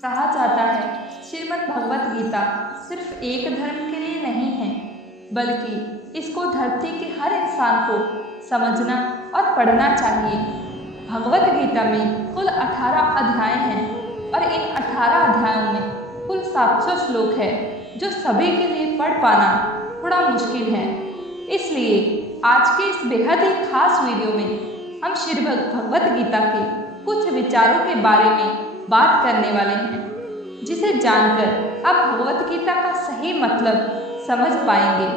कहा जाता है श्रीमद् भगवत गीता सिर्फ एक धर्म के लिए नहीं है, बल्कि इसको धरती के हर इंसान को समझना और पढ़ना चाहिए। भगवत गीता में कुल 18 अध्याय हैं और इन 18 अध्यायों में कुल 700 श्लोक है, जो सभी के लिए पढ़ पाना थोड़ा मुश्किल है। इसलिए आज के इस बेहद ही खास वीडियो में हम श्रीमद् भगवत गीता के कुछ विचारों के बारे में बात करने वाले हैं, जिसे जानकर आप भगवत गीता का सही मतलब समझ पाएंगे।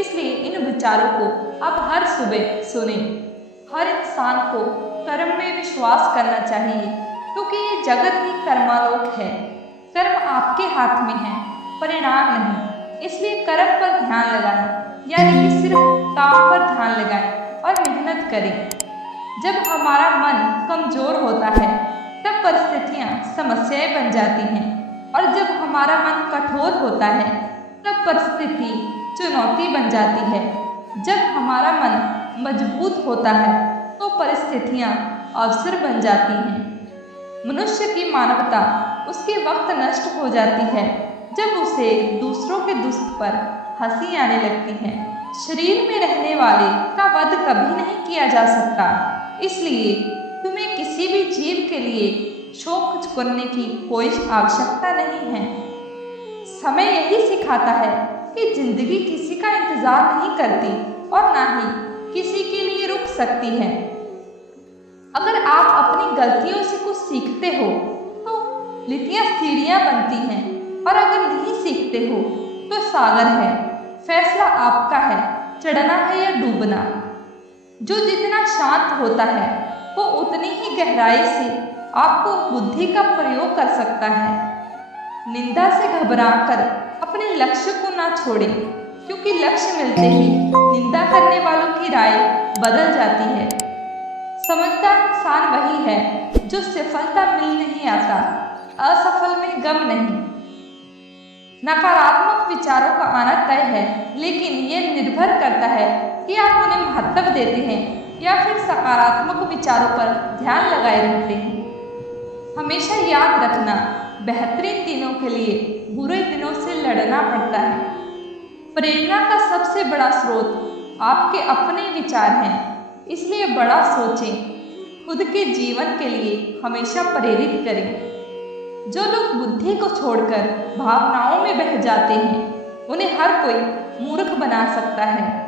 इसलिए इन विचारों को आप हर सुबह सुनें। हर इंसान को कर्म में विश्वास करना चाहिए, क्योंकि ये जगत ही कर्मालोक है। कर्म आपके हाथ में है, परिणाम नहीं। इसलिए कर्म पर ध्यान लगाएं, यानी कि सिर्फ काम पर ध्यान लगाएं और मेहनत करें। जब हमारा मन कमजोर होता है तब परिस्थितियाँ समस्याएं बन जाती हैं, और जब हमारा मन कठोर होता है तब परिस्थिति चुनौती बन जाती है। जब हमारा मन मजबूत होता है तो परिस्थितियाँ अवसर बन जाती हैं। मनुष्य की मानवता उसके वक्त नष्ट हो जाती है जब उसे दूसरों के दुख पर हंसी आने लगती है। शरीर में रहने वाले का वध कभी नहीं किया जा सकता, इसलिए तुम्हें किसी भी जीव के लिए शोक करने की कोई आवश्यकता नहीं है। समय यही सिखाता है कि जिंदगी किसी का इंतजार नहीं करती और ना ही किसी के लिए रुक सकती है। अगर आप अपनी गलतियों से कुछ सीखते हो तो लितियां सीढ़ियां बनती हैं, और अगर नहीं सीखते हो तो सागर है। फैसला आपका है, चढ़ना है या डूबना। जो जितना शांत होता है वो उतनी ही गहराई से आपको बुद्धि का प्रयोग कर सकता है। निंदा से घबराकर अपने लक्ष्य को ना छोड़ें, क्योंकि लक्ष्य मिलते ही निंदा करने वालों की राय बदल जाती है। समझदार इंसान वही है जो सफलता मिल नहीं आता, असफल में गम नहीं। नकारात्मक विचारों का आना तय है, लेकिन यह निर्भर करता है कि आप उन्हें महत्व देते हैं या फिर सकारात्मक विचारों पर ध्यान लगाए रहते हैं। हमेशा याद रखना, बेहतरीन दिनों के लिए बुरे दिनों से लड़ना पड़ता है। प्रेरणा का सबसे बड़ा स्रोत आपके अपने विचार हैं, इसलिए बड़ा सोचें। खुद के जीवन के लिए हमेशा प्रेरित करें। जो लोग बुद्धि को छोड़कर भावनाओं में बह जाते हैं, उन्हें हर कोई मूर्ख बना सकता है।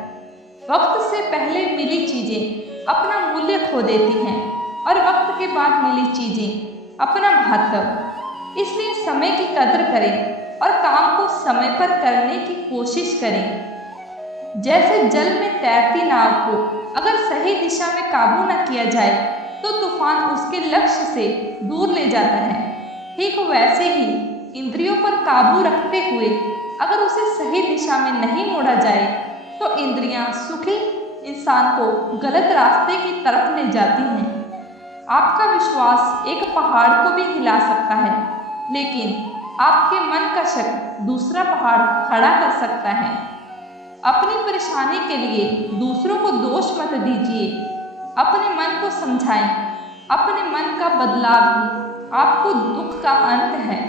वक्त से पहले मिली चीजें अपना मूल्य खो देती हैं, और वक्त के बाद मिली चीजें अपना महत्व। इसलिए समय की कदर करें और काम को समय पर करने की कोशिश करें। जैसे जल में तैरती नाव को अगर सही दिशा में काबू न किया जाए तो तूफान उसके लक्ष्य से दूर ले जाता है। ठीक वैसे ही इंद्रियों पर काबू रखते हुए अगर उसे सही दिशा में नहीं मोड़ा जाए तो इंद्रियां सुखी इंसान को गलत रास्ते की तरफ ले जाती हैं। आपका विश्वास एक पहाड़ को भी हिला सकता है, लेकिन आपके मन का शक दूसरा पहाड़ खड़ा कर सकता है। अपनी परेशानी के लिए दूसरों को दोष मत दीजिए, अपने मन को समझाएं। अपने मन का बदलाव ही आपको दुख का अंत है।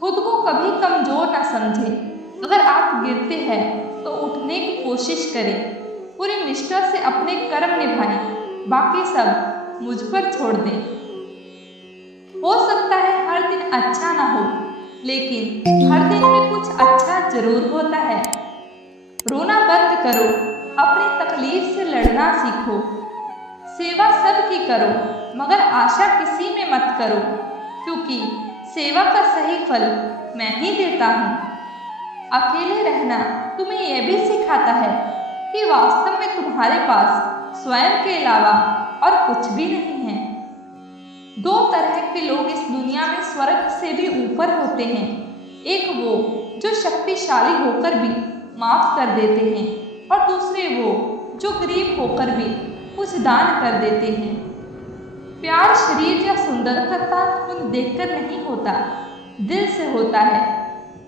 खुद को कभी कमजोर ना समझें। अगर आप गिरते हैं तो उठने की कोशिश करें। पूरी निष्ठा से अपने कर्म निभाएं, बाकी सब मुझ पर छोड़ दें। हो सकता है हर दिन अच्छा ना हो, लेकिन हर दिन में कुछ अच्छा जरूर होता है। रोना बंद करो, अपनी तकलीफ से लड़ना सीखो। सेवा सबकी करो, मगर आशा किसी में मत करो, क्योंकि सेवा का सही फल मैं ही देता हूँ। अकेले रहना तुम्हें यह भी सिखाता है कि वास्तव में तुम्हारे पास स्वयं के अलावा और कुछ भी नहीं है। दो तरह के लोग इस दुनिया में स्वर्ग से भी ऊपर होते हैं। एक वो जो शक्तिशाली होकर भी माफ कर देते हैं, और दूसरे वो जो गरीब होकर भी कुछ दान कर देते हैं। प्यार शरीर या सुंदरता को देखकर नहीं होता, दिल से होता है।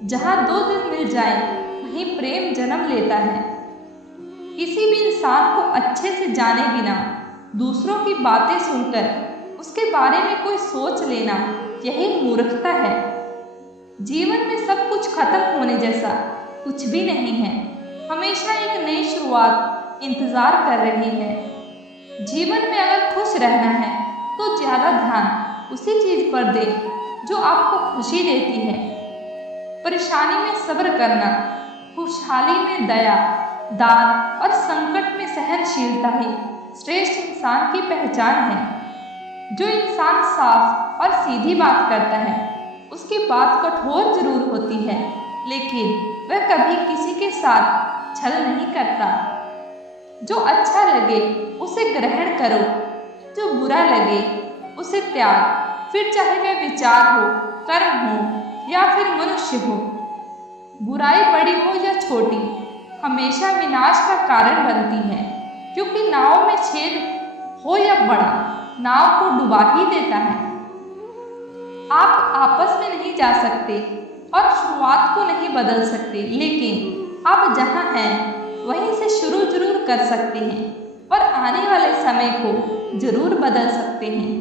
जहाँ दो दिल मिल जाए वहीं प्रेम जन्म लेता है। किसी भी इंसान को अच्छे से जाने बिना दूसरों की बातें सुनकर उसके बारे में कोई सोच लेना यही मूर्खता है। जीवन में सब कुछ खत्म होने जैसा कुछ भी नहीं है। हमेशा एक नई शुरुआत इंतजार कर रही है। जीवन में अगर खुश रहना है तो ज़्यादा ध्यान उसी चीज़ पर दे जो आपको खुशी देती है। परेशानी में सब्र करना, खुशहाली में दया, दान और संकट में सहनशीलता ही श्रेष्ठ इंसान की पहचान है। जो इंसान साफ और सीधी बात करता है उसकी बात कठोर जरूर होती है, लेकिन वह कभी किसी के साथ छल नहीं करता। जो अच्छा लगे उसे ग्रहण करो, जो बुरा लगे उसे त्याग, फिर चाहे वह विचार हो, कर्म हो या फिर मनुष्य हो। बुराई बड़ी हो या छोटी हमेशा विनाश का कारण बनती है, क्योंकि नाव में छेद हो या बड़ा, नाव को डुबा ही देता है। आप आपस में नहीं जा सकते और शुरुआत को नहीं बदल सकते, लेकिन आप जहाँ हैं वहीं से शुरू जरूर कर सकते हैं और आने वाले समय को जरूर बदल सकते हैं।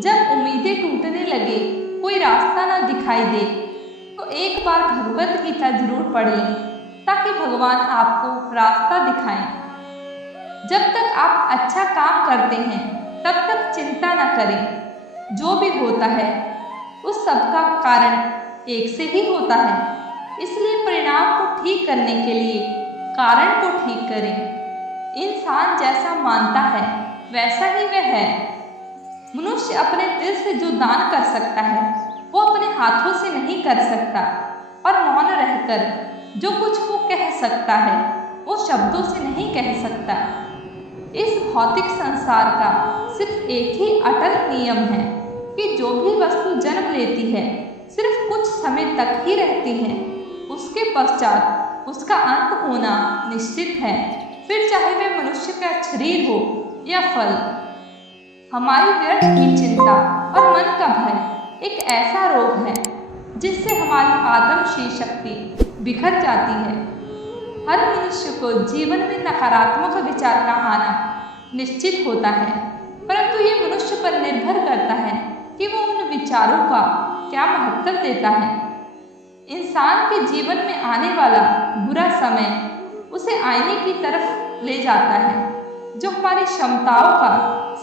जब उम्मीदें टूटने लगे, कोई रास्ता ना दिखाई दे, तो एक बार भगवत गीता जरूर पढ़ लें ताकि भगवान आपको रास्ता दिखाएं। जब तक आप अच्छा काम करते हैं तब तक चिंता न करें। जो भी होता है उस सब का कारण एक से ही होता है, इसलिए परिणाम को ठीक करने के लिए कारण को ठीक करें। इंसान जैसा मानता है वैसा ही वह है। मनुष्य अपने दिल से जो दान कर सकता है वो अपने हाथों से नहीं कर सकता, और मौन रहकर जो कुछ वो कह सकता है वो शब्दों से नहीं कह सकता। इस भौतिक संसार का सिर्फ एक ही अटल नियम है कि जो भी वस्तु जन्म लेती है सिर्फ कुछ समय तक ही रहती है, उसके पश्चात उसका अंत होना निश्चित है, फिर चाहे वह मनुष्य का शरीर हो या फल। हमारी व्यर्थ की चिंता और मन का भय एक ऐसा रोग है जिससे हमारी आत्मशील शक्ति बिखर जाती है। हर मनुष्य को जीवन में नकारात्मक विचार का आना निश्चित होता है, परंतु ये मनुष्य पर निर्भर करता है कि वो उन विचारों का क्या महत्व देता है। इंसान के जीवन में आने वाला बुरा समय उसे आईने की तरफ ले जाता है, जो हमारी क्षमताओं का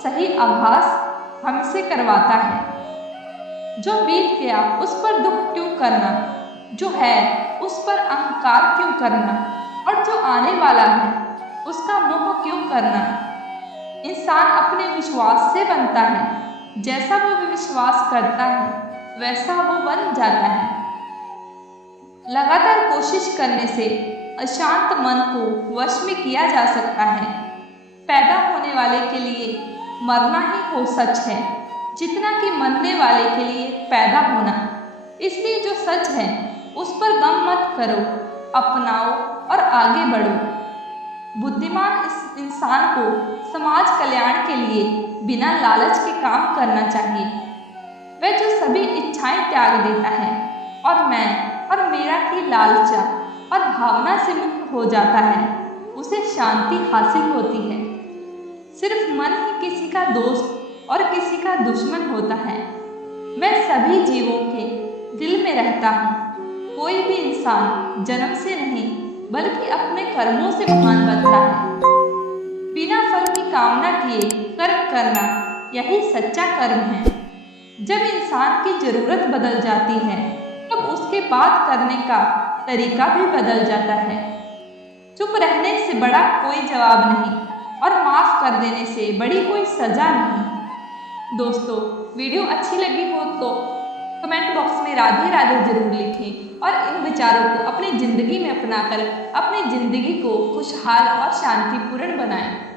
सही आभास हमसे करवाता है। जो बीत गया उस पर दुख क्यों करना, जो है उस पर अहंकार क्यों करना, और जो आने वाला है उसका मोह क्यों करना। इंसान अपने विश्वास से बनता है, जैसा वो विश्वास करता है वैसा वो बन जाता है। लगातार कोशिश करने से अशांत मन को वश में किया जा सकता है। पैदा होने वाले के लिए मरना ही हो सच है, जितना कि मरने वाले के लिए पैदा होना। इसलिए जो सच है उस पर गम मत करो, अपनाओ और आगे बढ़ो। बुद्धिमान इस इंसान को समाज कल्याण के लिए बिना लालच के काम करना चाहिए। वह जो सभी इच्छाएं त्याग देता है और मैं और मेरा की लालचा और भावना से मुक्त हो जाता है, उसे शांति हासिल होती है। सिर्फ मन ही किसी का दोस्त और किसी का दुश्मन होता है। मैं सभी जीवों के दिल में रहता हूँ। कोई भी इंसान जन्म से नहीं बल्कि अपने कर्मों से महान बनता है। बिना फल की कामना किए कर्म करना यही सच्चा कर्म है। जब इंसान की जरूरत बदल जाती है तब उसके बात करने का तरीका भी बदल जाता है। चुप रहने से बड़ा कोई जवाब नहीं और माफ कर देने से बड़ी कोई सजा नहीं। दोस्तों, वीडियो अच्छी लगी हो तो कमेंट बॉक्स में राधे राधे जरूर लिखें और इन विचारों को अपनी ज़िंदगी में अपनाकर अपनी ज़िंदगी को खुशहाल और शांतिपूर्ण बनाएं।